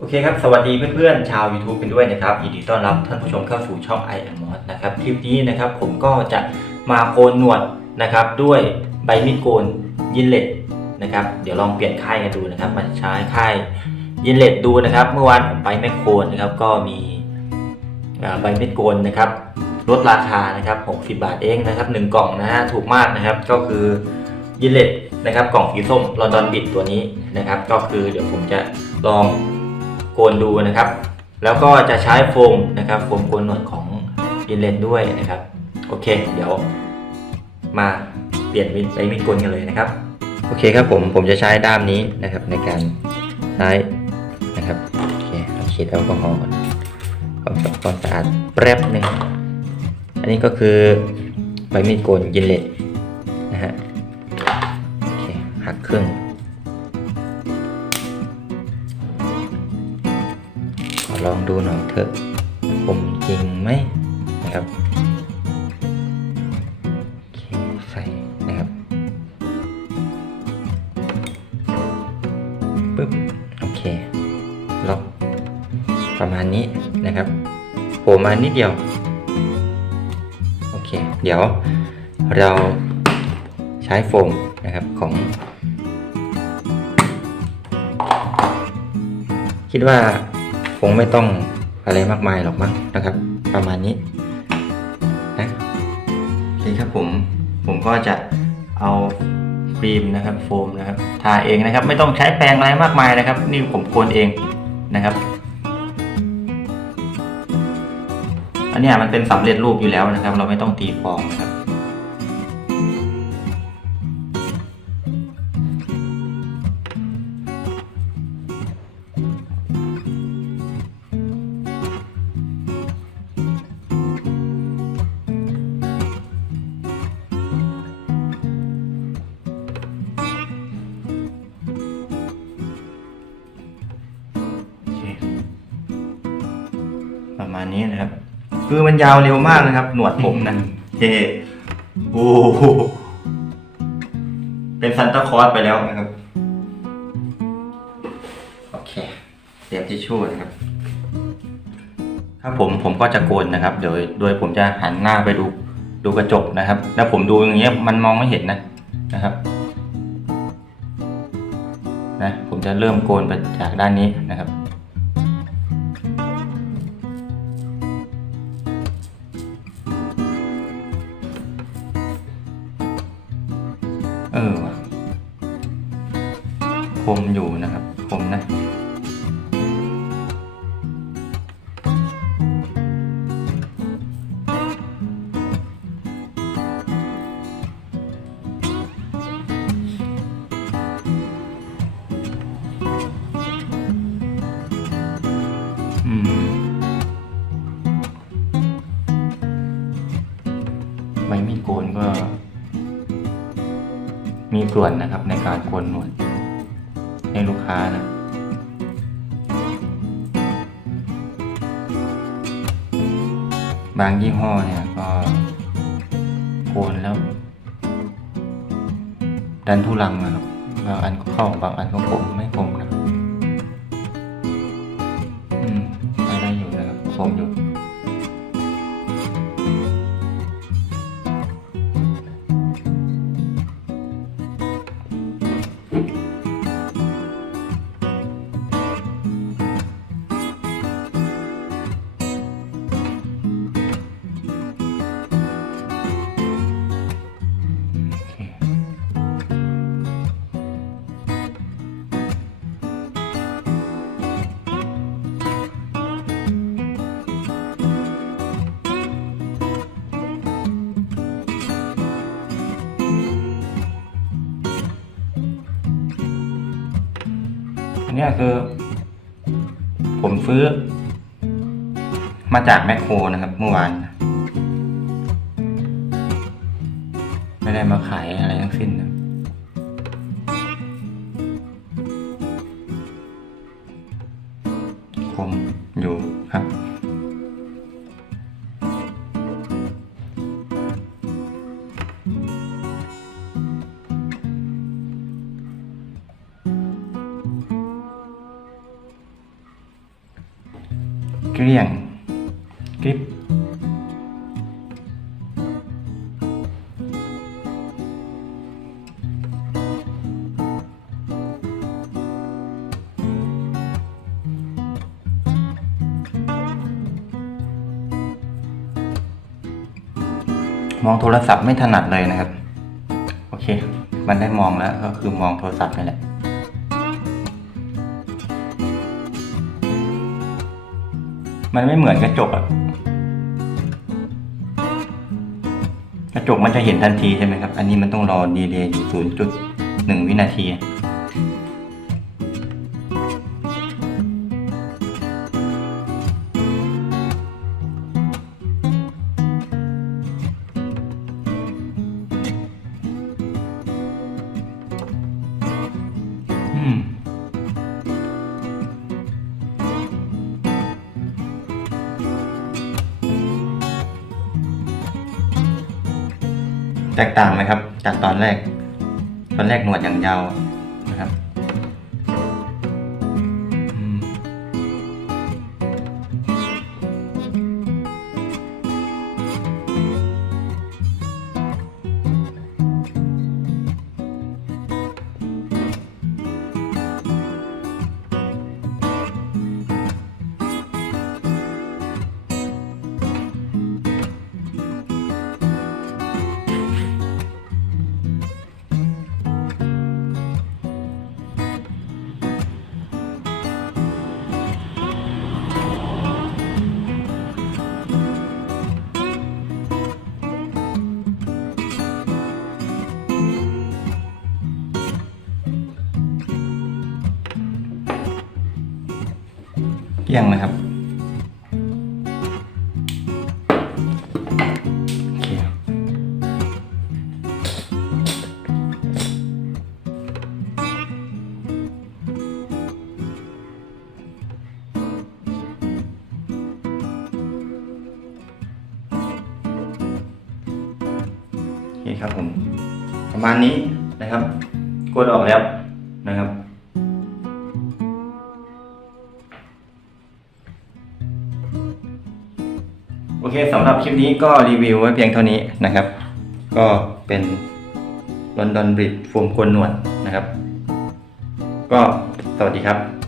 โอเคครับ สวัสดีเพื่อนๆ ชาว YouTube กันด้วยนะครับ ยินดีต้อนรับท่านผู้ชมเข้าสู่ช่อง i am o s นะครับ คลิปนี้นะครับผมก็จะมาโกนหนวดนะครับ ด้วยใบมีดโกนยินเล็ตนะครับ เดี๋ยวลองเปลี่ยนค่ายกันดูนะครับมาใช้ค่ายยินเล็ตดูนะครับ เมื่อวานผมไปแมคโครนะครับ ก็มีใบมีดโกนนะครับลดราคานะครับ60 บาทเองนะครับหนึ่งกล่องนะฮะถูกมากนะครับ ก็คือยินเล็ตนะครับ กล่องสีส้มลอนดอนบิดตัวนี้นะครับ ก็คือเดี๋ยวผมจะลอง นดูนะครับ แล้วก็จะใช้โฟมนะครับโฟมโกนหนวดของยินเล็ตด้วยนะครับ โอเค เดี๋ยวมาเปลี่ยนมิดไปมิดโกนกันเลยนะครับ โอเคครับผมผมจะใช้ด้ามนี้นะครับในการใช้นะครับโอเคเราฉีดแอลกอฮอล์ก่อนทำความสะอาดแป๊บหนึ่งอันนี้ก็คือใบมีดโกนยินเล็ตนะฮะโอเคหักครึ่ง ลองดูหน่อยเถอะคมจริงไหมนะครับใส่นะครับปึ๊บโอเคล็อกประมาณนี้นะครับโผล่มานิดเดียวโอเคเดี๋ยวเราใช้โฟมนะครับของคิดว่า คงไม่ต้องอะไรมากมายหรอกมั้งนะครับ ประมาณนี้นะโอเคครับผมผมก็จะเอาครีมนะครับ โฟมนะครับทาเองนะครับ ไม่ต้องใช้แปรงอะไรมากมายนะครับ นี่ผมโกนเองนะครับ อันเนี้ยมันเป็นสำเร็จรูปอยู่แล้วนะครับ เราไม่ต้องตีฟองนะครับ นี้นะครับ คือมันยาวเร็วมากนะครับ หนวดผมนะเท่โอ้โหเป็นซันตาคลอสไปแล้วนะครับ โอเค เตรียมทิชชู่นะครับครับผมผมก็จะโกนนะครับโดยโดยผมจะหันหน้าไปดูดูกระจกนะครับ แล้วผมดูอย่างเงี้ยมันมองไม่เห็นนะนะครับนะผมจะเริ่มโกนไปจากด้านนี้นะครับ คมอยู่นะครับ คมนะอืมใบมีดโกนก็ มีส่วนนะครับในการโกนหนวด ให้ลูกค้านะบางยี่ห้อเนี่ยก็โกนแล้ว ดันทุลังนะครับบางอันก็เข้าบางอันก็ผมไม่ผมนะอืมได้อยู่นะครับผมอยู่ อันนี้คือ ผมซื้อ มาจากแมคโครนะครับเมื่อวาน ไม่ได้มาขายอะไรทั้งสิ้นนะ กลี้ยงกริบมองโทรศัพท์ไม่ถนัดเลยนะครับ โอเค มันได้มองแล้วก็คือมองโทรศัพท์นี่แหละ มันไม่เหมือนกระจกอะกระจกมันจะเห็นทันทีใช่ไหมครับ อันนี้มันต้องรอดีเลย์อยู่ศูนย์จุดหนึ่งวินาที แตกต่างไหมครับ จากตอนแรก ตอนแรกหนวดอย่างยาว เกลี้ยงไหมครับครับผมประมาณนี้นะครับกดออกแล้วนะครับ โอเคสำหรับคลิปนี้ก็รีวิวไว้เพียงเท่านี้นะครับ ก็เป็นลอนดอนบริดโฟมโกนหนวดนะครับ ก็สวัสดีครับ